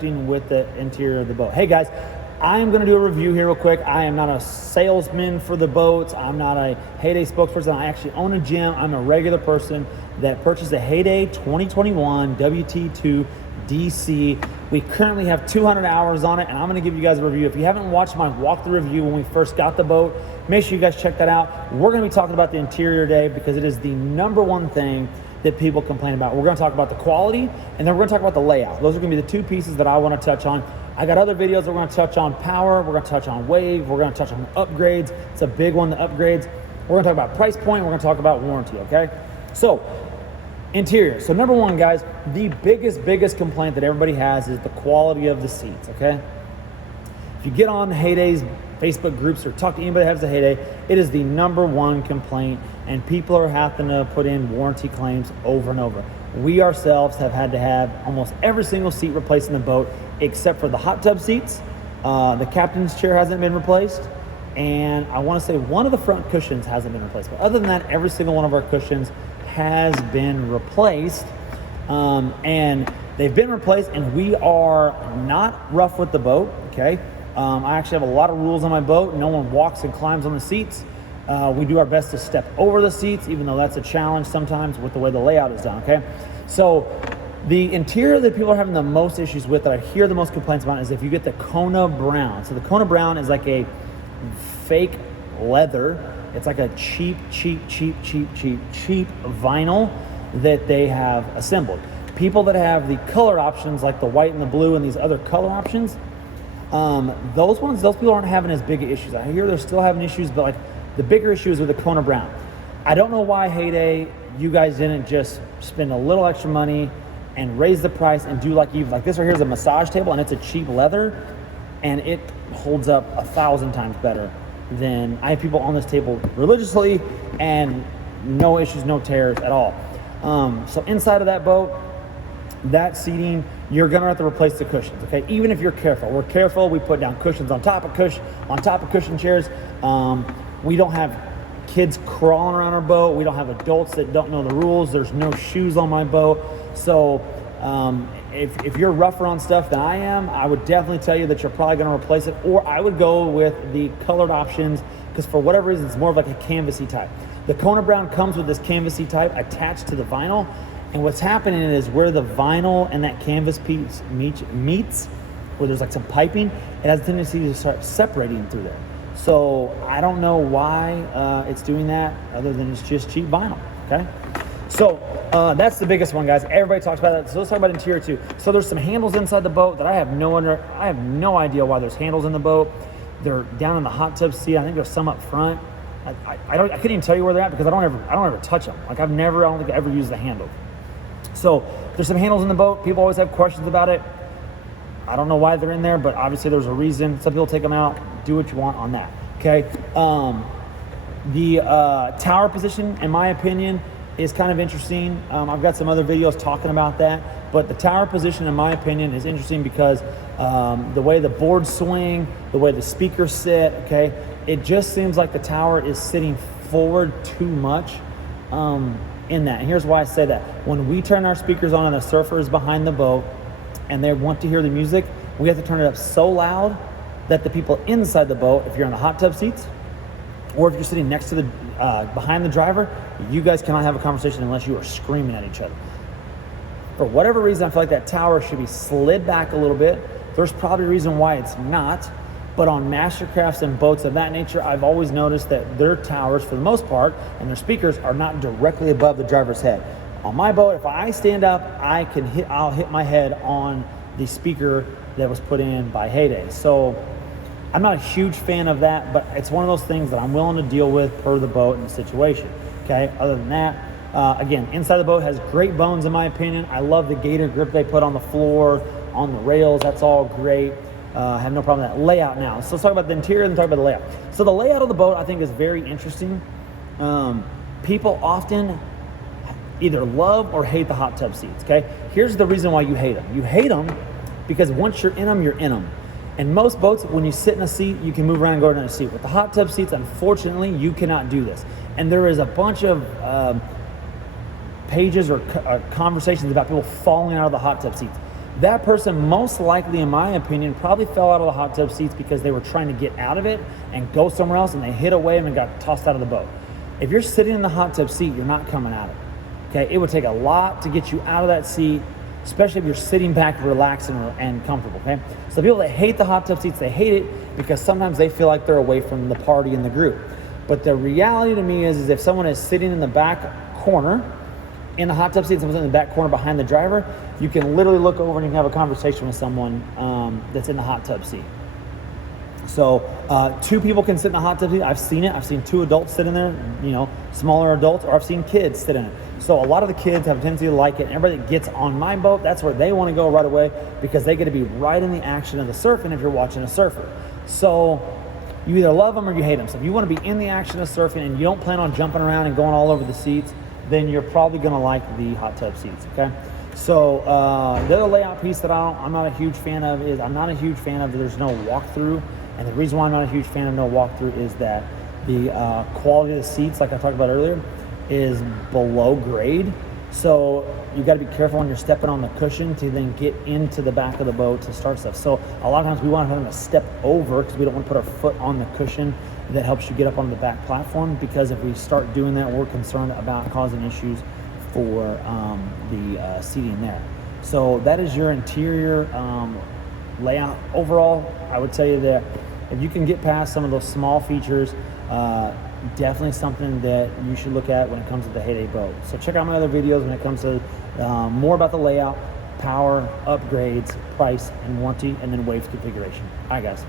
with the interior of the boat. Hey guys, I am going to do a review here real quick. I am not a salesman for the boats. I'm not a Heyday spokesperson. I actually own a gym. I'm a regular person that purchased a Heyday 2021 WT2DC. We currently have 200 hours on it, and I'm going to give you guys a review. If you haven't watched my walkthrough review when we first got the boat, make sure you guys check that out. We're going to be talking about the interior today because it is the number one thing that people complain about. We're going to talk about the quality, and then we're going to talk about the layout. Those are going to be the two pieces that I want to touch on. I got other videos. We're going to touch on power. We're going to touch on wave. We're going to touch on upgrades. It's a big one, the upgrades. We're going to talk about price point. We're going to talk about warranty, okay? So, interior. So number one, guys, the biggest complaint that everybody has is the quality of the seats, okay? If you get on Heyday's Facebook groups or talk to anybody that has a Heyday, it is the number one complaint, and people are having to put in warranty claims over and over. We ourselves have had to have almost every single seat replaced in the boat except for the hot tub seats. The captain's chair hasn't been replaced, and I want to say one of the front cushions hasn't been replaced. But other than that, every single one of our cushions has been replaced, and they've been replaced, and we are not rough with the boat, okay? I actually have a lot of rules on my boat. No one walks and climbs on the seats. We do our best to step over the seats, even though that's a challenge sometimes with the way the layout is done, okay? So the interior that people are having the most issues with, that I hear the most complaints about, is if you get the Kona Brown. So the Kona Brown is like a fake leather. It's like a cheap vinyl that they have assembled. People that have the color options, like the white and the blue and these other color options, those people aren't having as big of issues. I hear they're still having issues, but like the bigger issue is with the Kona Brown. I don't know why Heyday, you guys didn't just spend a little extra money and raise the price and do like this right here is a massage table, and it's a cheap leather, and it holds up 1,000 times better than I have people on this table religiously, and no issues, no tears at all. So inside of that boat, that seating, you're gonna have to replace the cushions, okay? Even if you're careful. We're careful. We put down cushions on top of cushion chairs. We don't have kids crawling around our boat. We don't have adults that don't know the rules. There's no shoes on my boat. So if you're rougher on stuff than I am, I would definitely tell you that you're probably gonna replace it, or I would go with the colored options, because for whatever reason, it's more of like a canvasy type. The Kona Brown comes with this canvasy type attached to the vinyl, and what's happening is where the vinyl and that canvas piece meets, where there's like some piping, it has a tendency to start separating through there. So I don't know why it's doing that, other than it's just cheap vinyl, okay? So that's the biggest one, guys. Everybody talks about that. So let's talk about interior too. So there's some handles inside the boat that I have no idea why there's handles in the boat. They're down in the hot tub seat. I think there's some up front. I couldn't even tell you where they're at because I don't ever touch them. Like I don't think I ever used the handle. So there's some handles in the boat. People always have questions about it. I don't know why they're in there, but obviously there's a reason. Some people take them out. Do what you want on that, okay? The tower position, in my opinion, is kind of interesting. I've got some other videos talking about that, but the tower position, in my opinion, is interesting because the way the boards swing, the way the speakers sit, okay, it just seems like the tower is sitting forward too much in that. And here's why I say that. When we turn our speakers on and the surfer is behind the boat and they want to hear the music, we have to turn it up so loud that the people inside the boat, if you're in the hot tub seats, or if you're sitting next to the behind the driver, you guys cannot have a conversation unless you are screaming at each other. For whatever reason, I feel like that tower should be slid back a little bit. There's probably a reason why it's not, but on mastercrafts and boats of that nature, I've always noticed that their towers, for the most part, and their speakers are not directly above the driver's head. On my boat, if I stand up, I'll hit my head on the speaker that was put in by Heyday. So I'm not a huge fan of that, but it's one of those things that I'm willing to deal with per the boat and the situation, okay? Other than that, again, inside the boat has great bones in my opinion. I love the gator grip they put on the floor, on the rails. That's all great. I have no problem with that. Layout now. So let's talk about the interior and talk about the layout. So the layout of the boat I think is very interesting. People often either love or hate the hot tub seats, okay? Here's the reason why you hate them. You hate them because once you're in them, you're in them. And most boats, when you sit in a seat, you can move around and go to another seat. With the hot tub seats, unfortunately, you cannot do this. And there is a bunch of pages or conversations about people falling out of the hot tub seats. That person most likely, in my opinion, probably fell out of the hot tub seats because they were trying to get out of it and go somewhere else, and they hit a wave and got tossed out of the boat. If you're sitting in the hot tub seat, you're not coming out of it. Okay, it would take a lot to get you out of that seat, especially if you're sitting back relaxed and comfortable. Okay, so people that hate the hot tub seats, they hate it because sometimes they feel like they're away from the party and the group. But the reality to me is if someone is sitting in the back corner in the hot tub seat, someone's in the back corner behind the driver, you can literally look over and you can have a conversation with someone that's in the hot tub seat. So 2 people can sit in the hot tub seat. I've seen it. I've seen 2 adults sit in there, smaller adults, or I've seen kids sit in it. So a lot of the kids have a tendency to like it, and everybody that gets on my boat, that's where they want to go right away because they get to be right in the action of the surfing if you're watching a surfer. So you either love them or you hate them. So if you want to be in the action of surfing and you don't plan on jumping around and going all over the seats, then you're probably going to like the hot tub seats, okay? So the other layout piece that I'm not a huge fan of is there's no walkthrough. And the reason why I'm not a huge fan of no walkthrough is that the quality of the seats, like I talked about earlier, is below grade. So you got to be careful when you're stepping on the cushion to then get into the back of the boat to start stuff. So a lot of times we want to have them to step over because we don't want to put our foot on the cushion that helps you get up on the back platform, because if we start doing that, we're concerned about causing issues for the seating there. So that is your interior layout. Overall, I would tell you that if you can get past some of those small features, definitely something that you should look at when it comes to the Heyday boat. So check out my other videos when it comes to more about the layout, power, upgrades, price, and warranty, and then waves configuration. All right, guys.